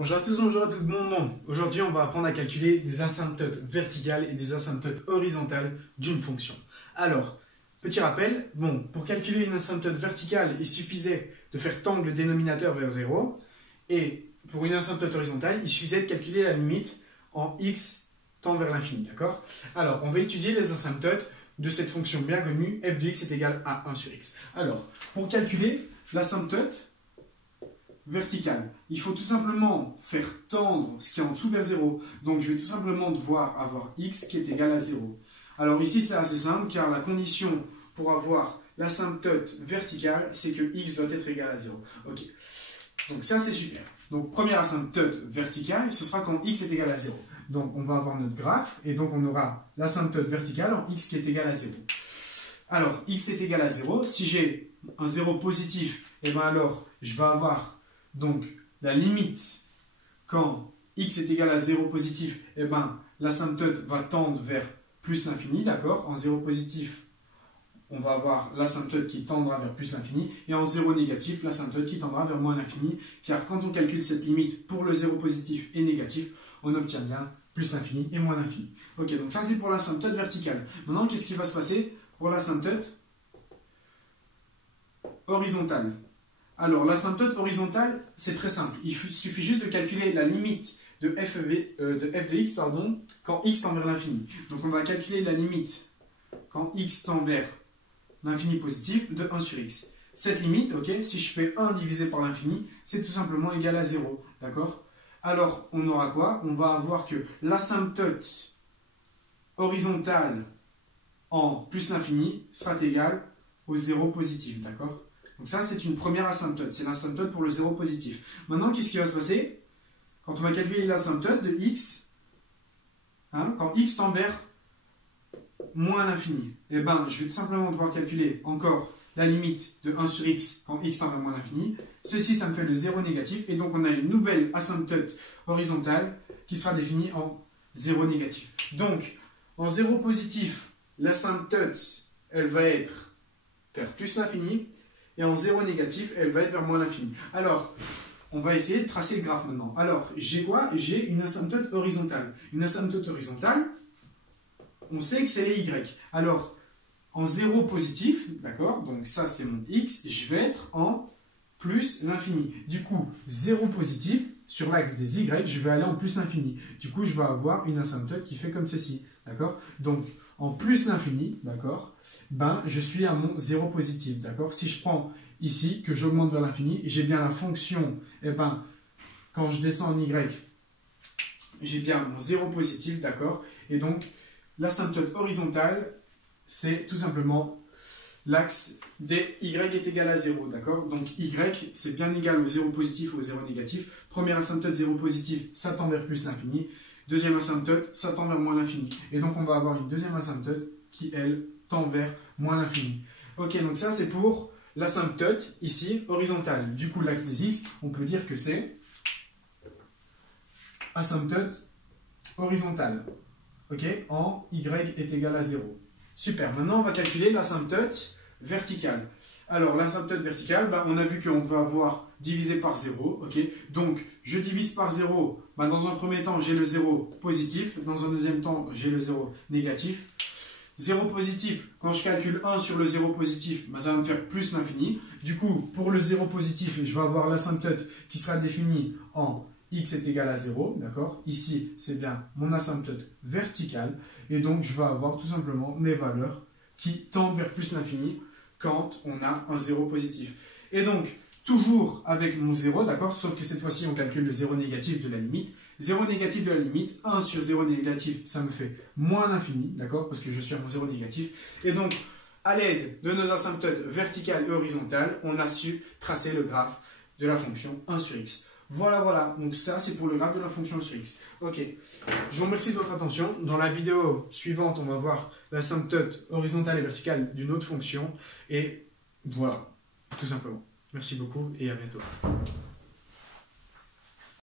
Bonjour à tous, bonjour à tout le monde. Aujourd'hui, on va apprendre à calculer des asymptotes verticales et des asymptotes horizontales d'une fonction. Alors, petit rappel, pour calculer une asymptote verticale, il suffisait de faire tendre le dénominateur vers 0. Et pour une asymptote horizontale, il suffisait de calculer la limite en x tend vers l'infini, d'accord? Alors, on va étudier les asymptotes de cette fonction bien connue, f de x est égal à 1 sur x. Alors, pour calculer l'asymptote verticale, il faut tout simplement faire tendre ce qui est en dessous vers 0. Donc, je vais tout simplement devoir avoir x qui est égal à 0. Alors ici, c'est assez simple, car la condition pour avoir l'asymptote verticale, c'est que x doit être égal à 0. Ok. Donc ça, c'est super. Donc, première asymptote verticale, ce sera quand x est égal à 0. Donc, on va avoir notre graphe, et donc on aura l'asymptote verticale en x qui est égal à 0. Alors, x est égal à 0. Si j'ai un 0 positif, et bien alors, je vais avoir donc la limite quand x est égal à 0 positif, et bien l'asymptote va tendre vers plus l'infini, d'accord? En 0 positif, on va avoir l'asymptote qui tendra vers plus l'infini, et en 0 négatif, l'asymptote qui tendra vers moins l'infini, car quand on calcule cette limite pour le 0 positif et négatif, on obtient bien plus l'infini et moins l'infini. Ok, donc ça c'est pour l'asymptote verticale. Maintenant, qu'est-ce qui va se passer pour l'asymptote horizontale? Alors, l'asymptote horizontale, c'est très simple. Il suffit juste de calculer la limite de f de x quand x tend vers l'infini. Donc, on va calculer la limite quand x tend vers l'infini positif de 1 sur x. Cette limite, si je fais 1 divisé par l'infini, c'est tout simplement égal à 0. D'accord? Alors, on aura quoi? On va avoir que l'asymptote horizontale en plus l'infini sera égale au 0 positif. D'accord? Donc ça, c'est une première asymptote. C'est l'asymptote pour le 0 positif. Maintenant, qu'est-ce qui va se passer quand on va calculer l'asymptote de x, quand x tend vers moins l'infini? Eh bien, je vais tout simplement devoir calculer encore la limite de 1 sur x quand x tend vers moins l'infini. Ceci, ça me fait le 0 négatif. Et donc, on a une nouvelle asymptote horizontale qui sera définie en 0 négatif. Donc, en 0 positif, l'asymptote, elle va être vers plus l'infini. Et en 0 négatif, elle va être vers moins l'infini. Alors, on va essayer de tracer le graphe maintenant. Alors, j'ai quoi? J'ai une asymptote horizontale. Une asymptote horizontale, on sait que c'est les y. Alors, en 0 positif, d'accord? Donc ça, c'est mon x. Je vais être en plus l'infini. Du coup, 0 positif, sur l'axe des y, je vais aller en plus l'infini. Du coup, je vais avoir une asymptote qui fait comme ceci. D'accord? Donc, en plus l'infini, d'accord, je suis à mon 0 positif, d'accord. Si je prends ici, que j'augmente vers l'infini, j'ai bien la fonction, quand je descends en y, j'ai bien mon 0 positif, d'accord. Et donc, l'asymptote horizontale, c'est tout simplement l'axe des y est égal à 0, d'accord. Donc, y, c'est bien égal au 0 positif ou au 0 négatif. Première asymptote 0 positif, ça tend vers plus l'infini. Deuxième asymptote, ça tend vers moins l'infini. Et donc, on va avoir une deuxième asymptote qui, elle, tend vers moins l'infini. Ok, donc ça, c'est pour l'asymptote, ici, horizontale. Du coup, l'axe des x, on peut dire que c'est asymptote horizontale. Ok, en y est égal à 0. Super, maintenant, on va calculer l'asymptote verticale. Alors, l'asymptote verticale, on a vu qu'on va avoir divisé par 0. Ok, donc, je divise par 0. Dans un premier temps, j'ai le 0 positif. Dans un deuxième temps, j'ai le 0 négatif. 0 positif, quand je calcule 1 sur le 0 positif, ça va me faire plus l'infini. Du coup, pour le 0 positif, je vais avoir l'asymptote qui sera définie en x est égal à 0. D'accord? Ici, c'est bien mon asymptote verticale. Et donc, je vais avoir tout simplement mes valeurs qui tendent vers plus l'infini quand on a un 0 positif. Et donc, toujours avec mon 0, d'accord? Sauf que cette fois-ci, on calcule le 0 négatif de la limite. 0 négatif de la limite, 1 sur 0 négatif, ça me fait moins l'infini, d'accord? Parce que je suis à mon 0 négatif. Et donc, à l'aide de nos asymptotes verticales et horizontales, on a su tracer le graphe de la fonction 1 sur x. Voilà. Donc ça, c'est pour le graphe de la fonction 1 sur x. Ok. Je vous remercie de votre attention. Dans la vidéo suivante, on va voir l'asymptote horizontale et verticale d'une autre fonction. Et voilà, tout simplement. Merci beaucoup et à bientôt.